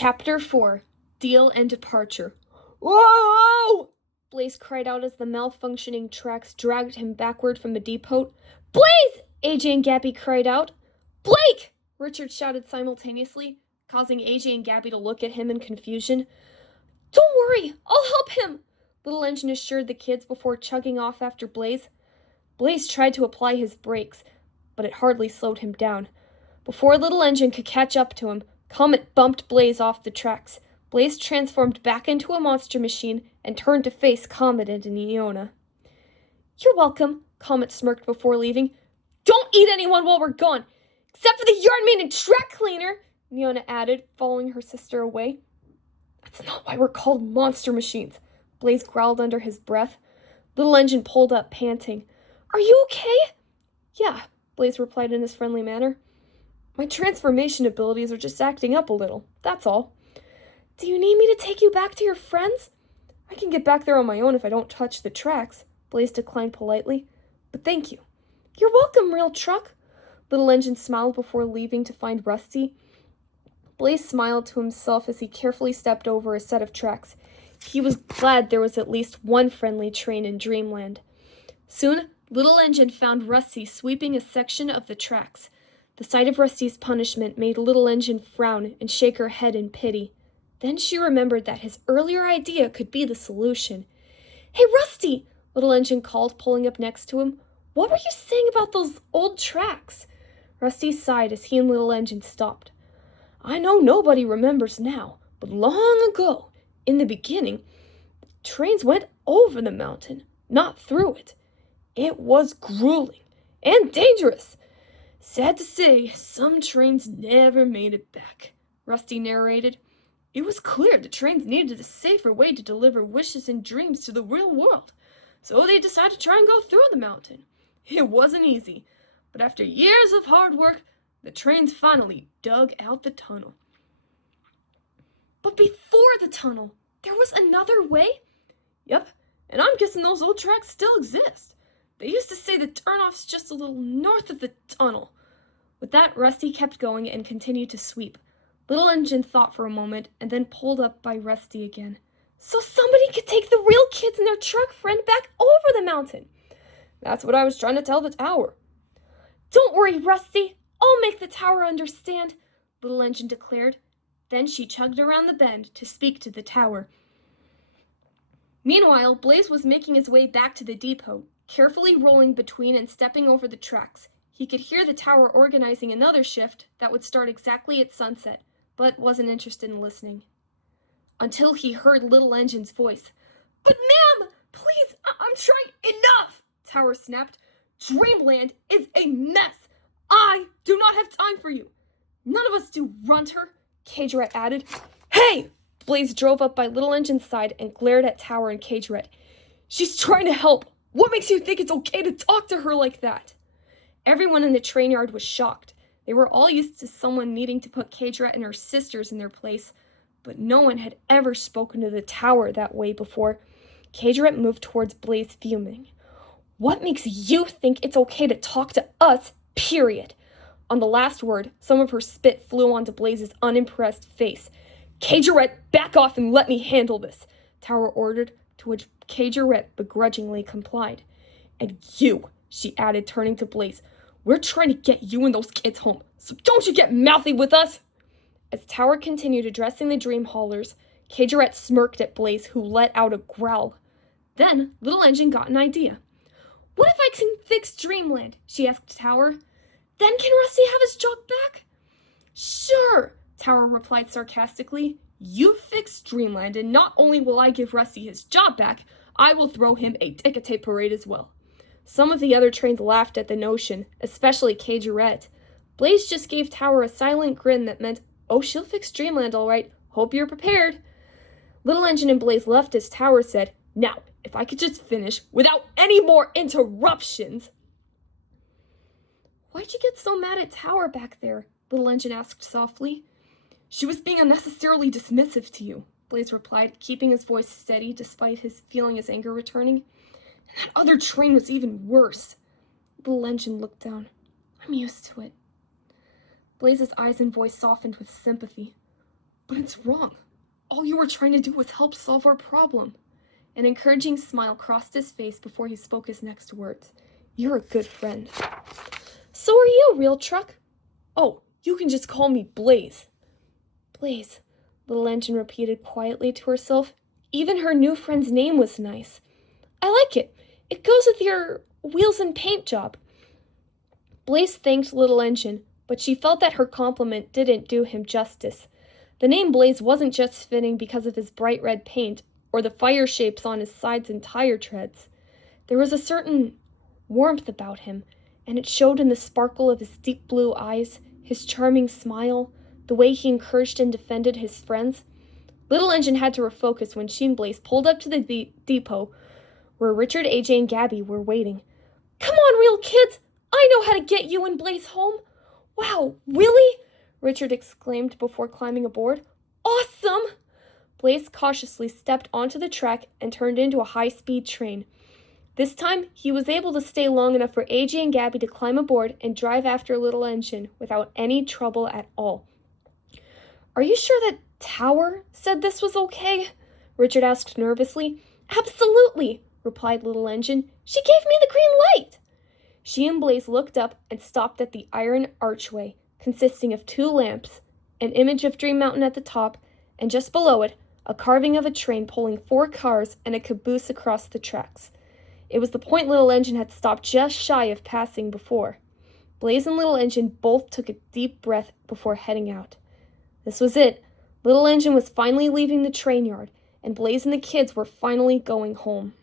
Chapter 4, Deal and Departure. Whoa! Blaze cried out as the malfunctioning tracks dragged him backward from the depot. Blaze! AJ and Gabby cried out. Blake! Richard shouted simultaneously, causing AJ and Gabby to look at him in confusion. Don't worry, I'll help him, Little Engine assured the kids before chugging off after Blaze. Blaze tried to apply his brakes, but it hardly slowed him down. Before Little Engine could catch up to him, Comet bumped Blaze off the tracks. Blaze transformed back into a monster machine and turned to face Comet and Iona. You're welcome, Comet smirked before leaving. Don't eat anyone while we're gone, except for the yardman and track cleaner, Iona added, following her sister away. That's not why we're called monster machines, Blaze growled under his breath. Little Engine pulled up, panting. Are you okay? Yeah, Blaze replied in his friendly manner. My transformation abilities are just acting up a little, that's all. Do you need me to take you back to your friends? I can get back there on my own if I don't touch the tracks, Blaze declined politely. But thank you. You're welcome, Real Truck. Little Engine smiled before leaving to find Rusty. Blaze smiled to himself as he carefully stepped over a set of tracks. He was glad there was at least one friendly train in Dreamland. Soon, Little Engine found Rusty sweeping a section of the tracks. The sight of Rusty's punishment made Little Engine frown and shake her head in pity. Then she remembered that his earlier idea could be the solution. Hey, Rusty! Little Engine called, pulling up next to him. What were you saying about those old tracks? Rusty sighed as he and Little Engine stopped. I know nobody remembers now, but long ago, in the beginning, trains went over the mountain, not through it. It was grueling and dangerous. Sad to say, some trains never made it back, Rusty narrated. It was clear the trains needed a safer way to deliver wishes and dreams to the real world, so they decided to try and go through the mountain. It wasn't easy, but after years of hard work, the trains finally dug out the tunnel. But before the tunnel, there was another way? Yep, and I'm guessing those old tracks still exist. They used to say the turnoff's just a little north of the tunnel. With that, Rusty kept going and continued to sweep. Little Engine thought for a moment and then pulled up by Rusty again. So somebody could take the real kids and their truck friend back over the mountain. That's what I was trying to tell the tower. Don't worry, Rusty. I'll make the tower understand, Little Engine declared. Then she chugged around the bend to speak to the tower. Meanwhile, Blaze was making his way back to the depot, carefully rolling between and stepping over the tracks. He could hear the tower organizing another shift that would start exactly at sunset, but wasn't interested in listening. Until he heard Little Engine's voice. But ma'am, please, I'm trying. Enough! Tower snapped. Dreamland is a mess. I do not have time for you. None of us do, Runter, Cage-Rat added. Hey! Blaze drove up by Little Engine's side and glared at Tower and Cage-Rat. She's trying to help. What makes you think it's okay to talk to her like that? Everyone in the train yard was shocked. They were all used to someone needing to put Cage-Rat and her sisters in their place, but no one had ever spoken to the tower that way before. Cage-Rat moved towards Blaze, fuming. What makes you think it's okay to talk to us, period? On the last word, some of her spit flew onto Blaze's unimpressed face. Cage-Rat, back off and let me handle this, Tower ordered, to which Cage-Rat begrudgingly complied. And you, she added, turning to Blaze, we're trying to get you and those kids home, so don't you get mouthy with us! As Tower continued addressing the Dream Haulers, Cage-Rat smirked at Blaze, who let out a growl. Then, Little Engine got an idea. What if I can fix Dreamland? She asked Tower. Then can Rusty have his job back? Sure, Tower replied sarcastically. You fix Dreamland, and not only will I give Rusty his job back, I will throw him a ticker-tape parade as well. Some of the other trains laughed at the notion, especially Cage-Rat. Blaze just gave Tower a silent grin that meant, oh, she'll fix Dreamland all right. Hope you're prepared. Little Engine and Blaze left as Tower said, now, if I could just finish without any more interruptions. Why'd you get so mad at Tower back there? Little Engine asked softly. She was being unnecessarily dismissive to you, Blaze replied, keeping his voice steady despite his feeling his anger returning. And that other train was even worse. Little Engine looked down. I'm used to it. Blaze's eyes and voice softened with sympathy. But it's wrong. All you were trying to do was help solve our problem. An encouraging smile crossed his face before he spoke his next words. You're a good friend. So are you, Real Truck. Oh, you can just call me Blaze. Blaze, Little Engine repeated quietly to herself. Even her new friend's name was nice. I like it. It goes with your wheels and paint job. Blaze thanked Little Engine, but she felt that her compliment didn't do him justice. The name Blaze wasn't just fitting because of his bright red paint or the fire shapes on his sides and tire treads. There was a certain warmth about him, and it showed in the sparkle of his deep blue eyes, his charming smile, the way he encouraged and defended his friends. Little Engine had to refocus when she and Blaze pulled up to the depot where Richard, AJ, and Gabby were waiting. Come on, real kids! I know how to get you and Blaze home! Wow, really? Richard exclaimed before climbing aboard. Awesome! Blaze cautiously stepped onto the track and turned into a high-speed train. This time, he was able to stay long enough for AJ and Gabby to climb aboard and drive after Little Engine without any trouble at all. Are you sure that Tower said this was okay? Richard asked nervously. Absolutely, replied Little Engine. She gave me the green light. She and Blaze looked up and stopped at the iron archway, consisting of 2 lamps, an image of Dream Mountain at the top, and just below it, a carving of a train pulling 4 cars and a caboose across the tracks. It was the point Little Engine had stopped just shy of passing before. Blaze and Little Engine both took a deep breath before heading out. This was it. Little Engine was finally leaving the train yard, and Blaze and the kids were finally going home.